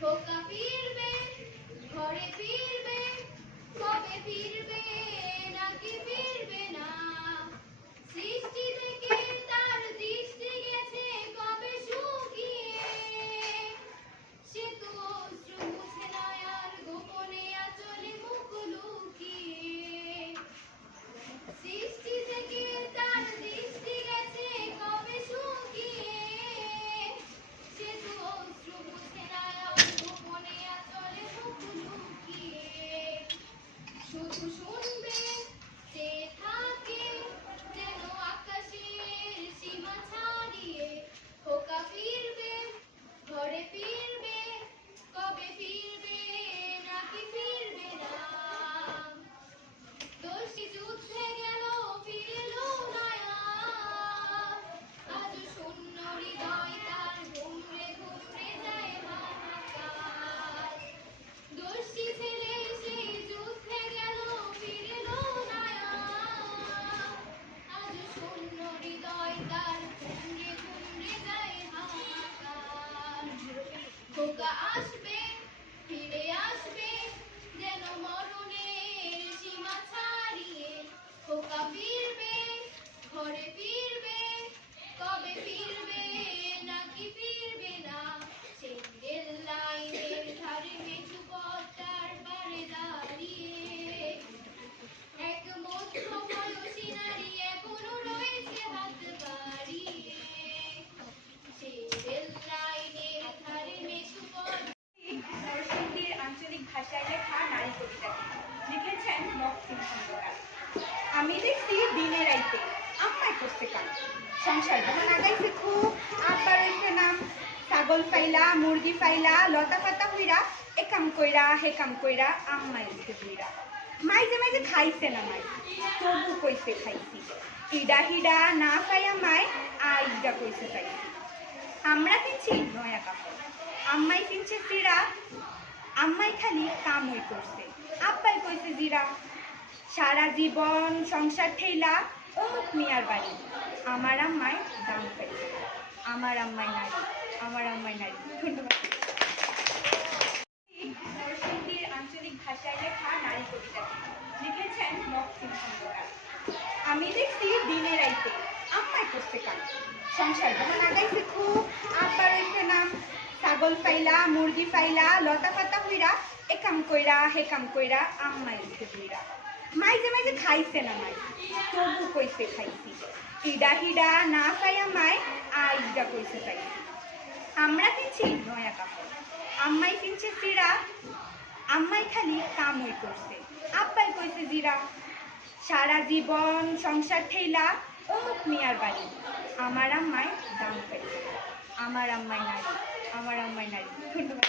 খোকা ফিরবে, ঘরে ফিরবে, কবে ফিরবে নাকি ফিরবে না। সৃষ্টি থেকে তার দৃষ্টি গেছে কবে শুকিয়ে, সে তো অশ্রু মুছে নয় আর গোপনে আঁচলে মুখ লুকিয়ে। সৃষ্টি থেকে তার দৃষ্টি গেছে কবে শুকিয়ে, সে তো অশ্রু মুছে নয় আর গোপনে আঁচলে মুখ লুকিয়ে। শুধু শুনবে যে থাকে যেন আকাশের সীমা ছাড়িয়ে। খোকা ফিরবে, ঘরে ফিরবে, কবে ফিরবে নাকি ফিরবে না। দোষী যুদ্ধে গেল ফিরলো না আর, আজ শূন্য হৃদয় তার ঘুমরে ঘুমরে যায় হাহাকার। দোষী ছেলে সেই যুদ্ধে গেল ফিরলো না আর, আজ শূন্য হৃদয় তার ঘুমরে ঘুমরে যায় হাহাকার। খোকা আসবে, ফিরে আসবে যেন মরণের সীমা ছাড়িয়ে। খোকা ফিরবে, ঘরে ফিরবে, কবে ফিরবে নাকি ফিরবে না। সেই রেল লাইনের ধারে মেঠু পথটার পারে দাঁড়িয়ে এক মধ্যবয়সী নারী এখনো রয়েছে হাত বাড়িয়ে। সেই রেল লাইনের ধারে মেঠু পথ। নরসিংদীর আঞ্চলিক ভাষায় লেখা নারী কবিতাটি লিখেছেন মহসিন খন্দকার। আমি দেখছি দিনে রাইতে আম্মাই করছে কাম, সংসার যখন আগাইছে খুব, আব্বা রইছে নাম। ছাগল ফাইলা, মুরগি ফাইলা, লতা পাতা হইরা, এ কাম কইরা হে কাম কইরা আম্মাই হইছে বুইরা। মাইজে মাইজে খাইছে না মাই, তবু কইছে খাইছি। ইডা হিডা না খাইয়া মাই আইডা কইছে খাইছি। আমরা কিনছি নয়া কাপড়, আম্মাই কিনছে ফিরা। আম্মাই খালি কামই করছে, আব্বাই কইছে জিরা। সারা জীবন সংসার ঠেলা অমুক মিয়ার বাড়ি, আমার আম্মাই দাম পাইছে। আমার আম্মাই নারী, আমার আম্মাই নারী। ধন্যবাদ। নরসিংদীর আঞ্চলিক ভাষায় লেখা নারী কবিতাটি লিখেছেন মহসিন খন্দকার। আমি দেখছি দিনে রাইতে আম্মাই করছে কাম, সংসার যখন আগাইছে খুব, আব্বা রইছে নাম। ছাগল ফাইলা, মুরগি ফাইলা, লতা পাতা হইরা, এ কাম কইরা হে কাম কইরা আম্মাই হইছে বুইরা। মাইজে মাইজে খাইছে না মাই, তবু কইছে খাইছি। ইডা হিডা না খাইয়া মাই আইডা কইছে খাইছি। আমরা কিনছি নয়া কাপড়, আম্মাই কিনছে ফিরা। আম্মাই খালি কামই করছে, আব্বাই কইছে জিরা। সারা জীবন সংসার ঠেলা অমুক মিয়ার বাড়ি, আমার আম্মাই দাম পাইছে। আমার আম্মাই নারী, আমার আম্মাই নারী। ধন্যবাদ।